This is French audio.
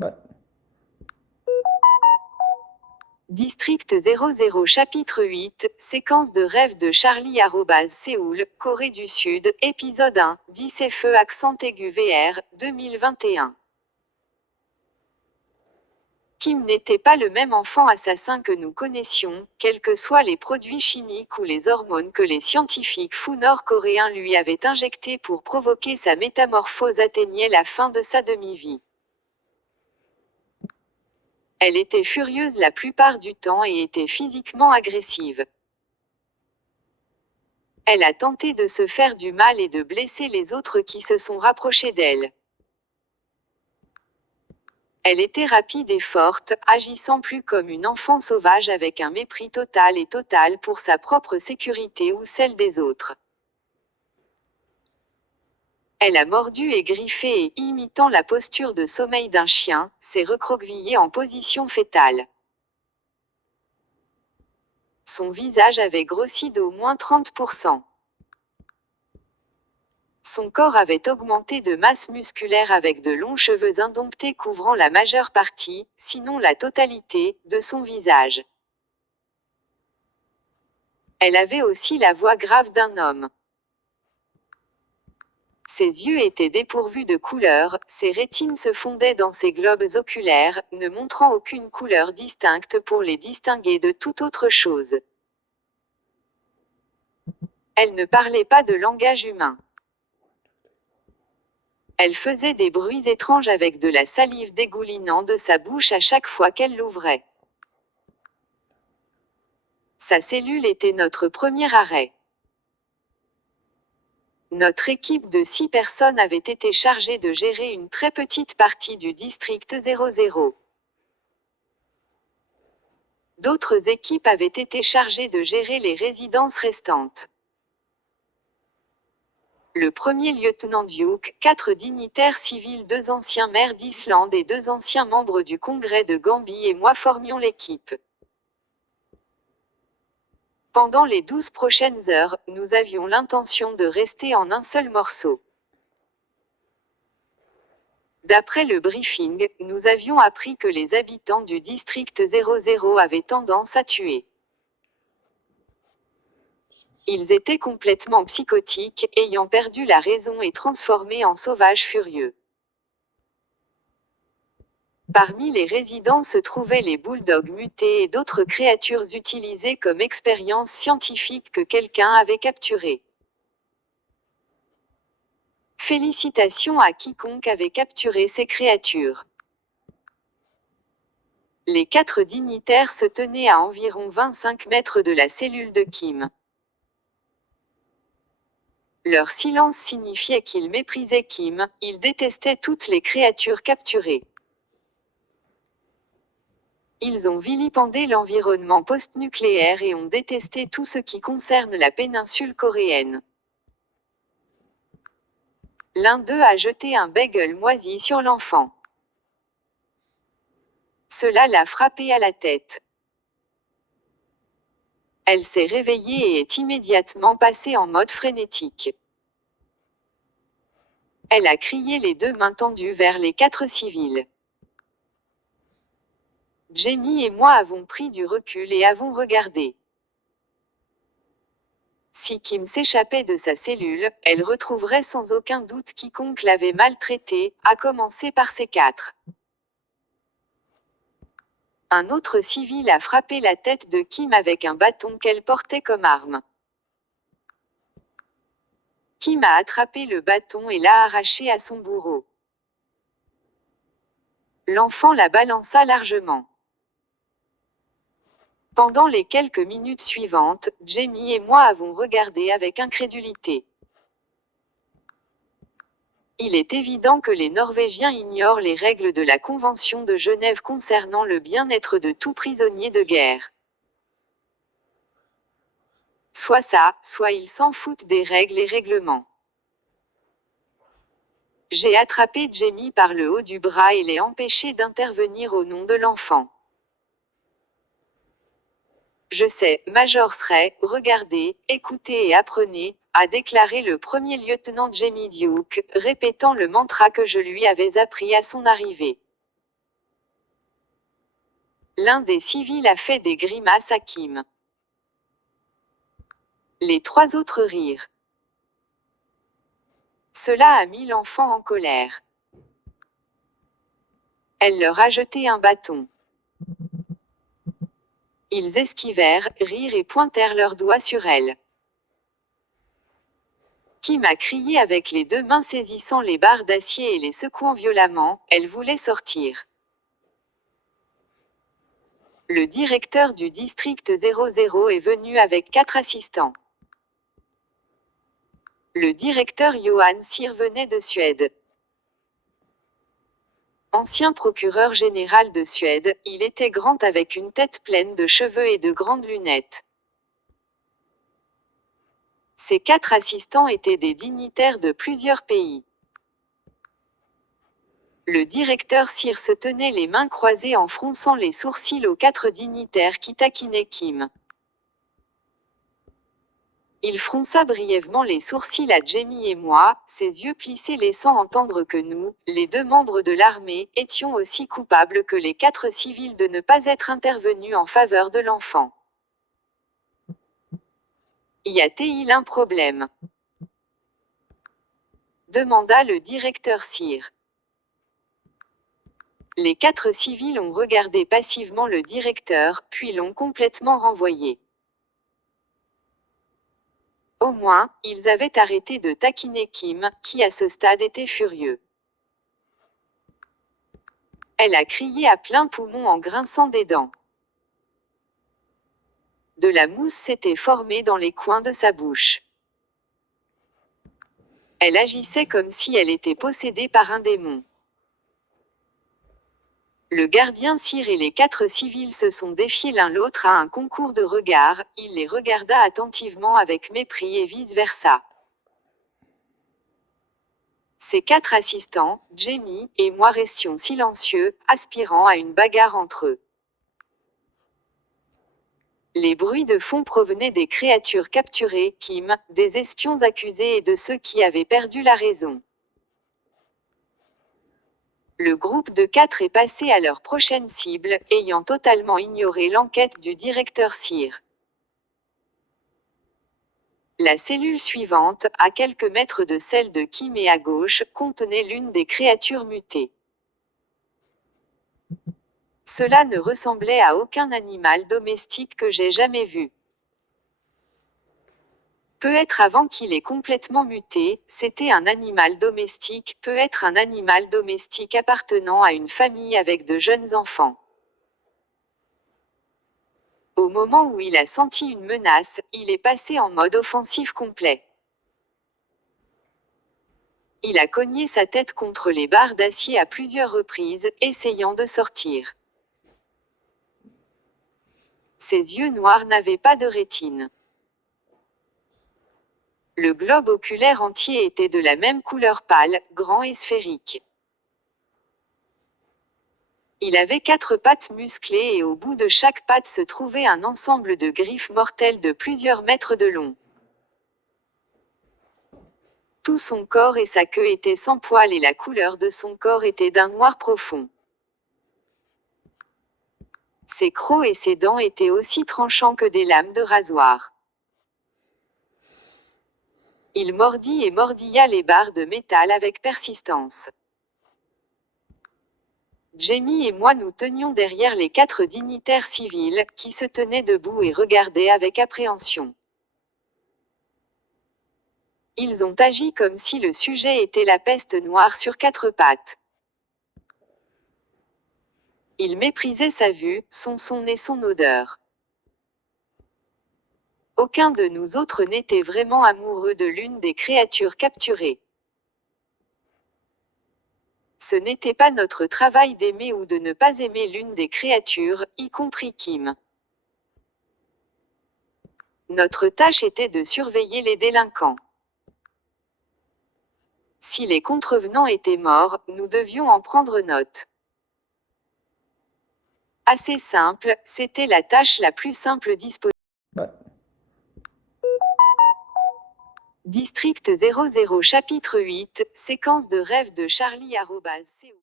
Ouais. District 00 chapitre 8, séquence de rêve de Charlie Séoul, Corée du Sud, épisode 1, Vice-Feu accent aigu VR, 2021. Kim n'était pas le même enfant assassin que nous connaissions, quels que soient les produits chimiques ou les hormones que les scientifiques fous nord-coréens lui avaient injectés pour provoquer sa métamorphose atteignait la fin de sa demi-vie. Elle était furieuse la plupart du temps et était physiquement agressive. Elle a tenté de se faire du mal et de blesser les autres qui se sont rapprochés d'elle. Elle était rapide et forte, agissant plus comme une enfant sauvage avec un mépris total pour sa propre sécurité ou celle des autres. Elle a mordu et griffé et, imitant la posture de sommeil d'un chien, s'est recroquevillée en position fétale. Son visage avait grossi d'au moins 30%. Son corps avait augmenté de masse musculaire avec de longs cheveux indomptés couvrant la majeure partie, sinon la totalité, de son visage. Elle avait aussi la voix grave d'un homme. Ses yeux étaient dépourvus de couleur, ses rétines se fondaient dans ses globes oculaires, ne montrant aucune couleur distincte pour les distinguer de toute autre chose. Elle ne parlait pas de langage humain. Elle faisait des bruits étranges avec de la salive dégoulinant de sa bouche à chaque fois qu'elle l'ouvrait. Sa cellule était notre premier arrêt. Notre équipe de 6 personnes avait été chargée de gérer une très petite partie du district 00. D'autres équipes avaient été chargées de gérer les résidences restantes. Le premier lieutenant Duke, 4 dignitaires civils, 2 anciens maires d'Islande et 2 anciens membres du Congrès de Gambie et moi formions l'équipe. Pendant les 12 prochaines heures, nous avions l'intention de rester en un seul morceau. D'après le briefing, nous avions appris que les habitants du district 00 avaient tendance à tuer. Ils étaient complètement psychotiques, ayant perdu la raison et transformés en sauvages furieux. Parmi les résidents se trouvaient les bulldogs mutés et d'autres créatures utilisées comme expérience scientifique que quelqu'un avait capturées. Félicitations à quiconque avait capturé ces créatures. Les 4 dignitaires se tenaient à environ 25 mètres de la cellule de Kim. Leur silence signifiait qu'ils méprisaient Kim, ils détestaient toutes les créatures capturées. Ils ont vilipendé l'environnement post-nucléaire et ont détesté tout ce qui concerne la péninsule coréenne. L'un d'eux a jeté un bagel moisi sur l'enfant. Cela l'a frappé à la tête. Elle s'est réveillée et est immédiatement passée en mode frénétique. Elle a crié les 2 mains tendues vers les 4 civils. Jamie et moi avons pris du recul et avons regardé. Si Kim s'échappait de sa cellule, elle retrouverait sans aucun doute quiconque l'avait maltraitée, à commencer par ces 4. Un autre civil a frappé la tête de Kim avec un bâton qu'elle portait comme arme. Kim a attrapé le bâton et l'a arraché à son bourreau. L'enfant la balança largement. Pendant les quelques minutes suivantes, Jamie et moi avons regardé avec incrédulité. Il est évident que les Norvégiens ignorent les règles de la Convention de Genève concernant le bien-être de tout prisonnier de guerre. Soit ça, soit ils s'en foutent des règles et règlements. J'ai attrapé Jamie par le haut du bras et l'ai empêché d'intervenir au nom de l'enfant. Je sais, Major Sray, regardez, écoutez et apprenez, a déclaré le premier lieutenant Jamie Duke, répétant le mantra que je lui avais appris à son arrivée. L'un des civils a fait des grimaces à Kim. Les trois autres rirent. Cela a mis l'enfant en colère. Elle leur a jeté un bâton. Ils esquivèrent, rirent et pointèrent leurs doigts sur elle. Kim a crié avec les deux mains saisissant les barres d'acier et les secouant violemment, elle voulait sortir. Le directeur du district 00 est venu avec 4 assistants. Le directeur Johan Sir venait de Suède. Ancien procureur général de Suède, il était grand avec une tête pleine de cheveux et de grandes lunettes. Ces 4 assistants étaient des dignitaires de plusieurs pays. Le directeur Sir se tenait les mains croisées en fronçant les sourcils aux 4 dignitaires qui taquinaient Kim. Il fronça brièvement les sourcils à Jamie et moi, ses yeux plissés laissant entendre que nous, les 2 membres de l'armée, étions aussi coupables que les 4 civils de ne pas être intervenus en faveur de l'enfant. Y a-t-il un problème? Demanda le directeur Sir. Les 4 civils ont regardé passivement le directeur, puis l'ont complètement renvoyé. Au moins, ils avaient arrêté de taquiner Kim, qui à ce stade était furieux. Elle a crié à plein poumon en grinçant des dents. De la mousse s'était formée dans les coins de sa bouche. Elle agissait comme si elle était possédée par un démon. Le gardien Sir et les 4 civils se sont défiés l'un l'autre à un concours de regards, il les regarda attentivement avec mépris et vice-versa. Ces 4 assistants, Jamie et moi restions silencieux, aspirant à une bagarre entre eux. Les bruits de fond provenaient des créatures capturées, Kim, des espions accusés et de ceux qui avaient perdu la raison. Le groupe de 4 est passé à leur prochaine cible, ayant totalement ignoré l'enquête du directeur Sir. La cellule suivante, à quelques mètres de celle de Kim et à gauche, contenait l'une des créatures mutées. Cela ne ressemblait à aucun animal domestique que j'ai jamais vu. Peut-être avant qu'il ait complètement muté, c'était un animal domestique, peut-être un animal domestique appartenant à une famille avec de jeunes enfants. Au moment où il a senti une menace, il est passé en mode offensif complet. Il a cogné sa tête contre les barres d'acier à plusieurs reprises, essayant de sortir. Ses yeux noirs n'avaient pas de rétine. Le globe oculaire entier était de la même couleur pâle, grand et sphérique. Il avait 4 pattes musclées et au bout de chaque patte se trouvait un ensemble de griffes mortelles de plusieurs mètres de long. Tout son corps et sa queue étaient sans poils et la couleur de son corps était d'un noir profond. Ses crocs et ses dents étaient aussi tranchants que des lames de rasoir. Il mordit et mordilla les barres de métal avec persistance. Jamie et moi nous tenions derrière les 4 dignitaires civils, qui se tenaient debout et regardaient avec appréhension. Ils ont agi comme si le sujet était la peste noire sur 4 pattes. Ils méprisaient sa vue, son son et son odeur. Aucun de nous autres n'était vraiment amoureux de l'une des créatures capturées. Ce n'était pas notre travail d'aimer ou de ne pas aimer l'une des créatures, y compris Kim. Notre tâche était de surveiller les délinquants. Si les contrevenants étaient morts, nous devions en prendre note. Assez simple, c'était la tâche la plus simple disponible. Ouais. District 00 chapitre 8, séquence de rêve de Charlie @co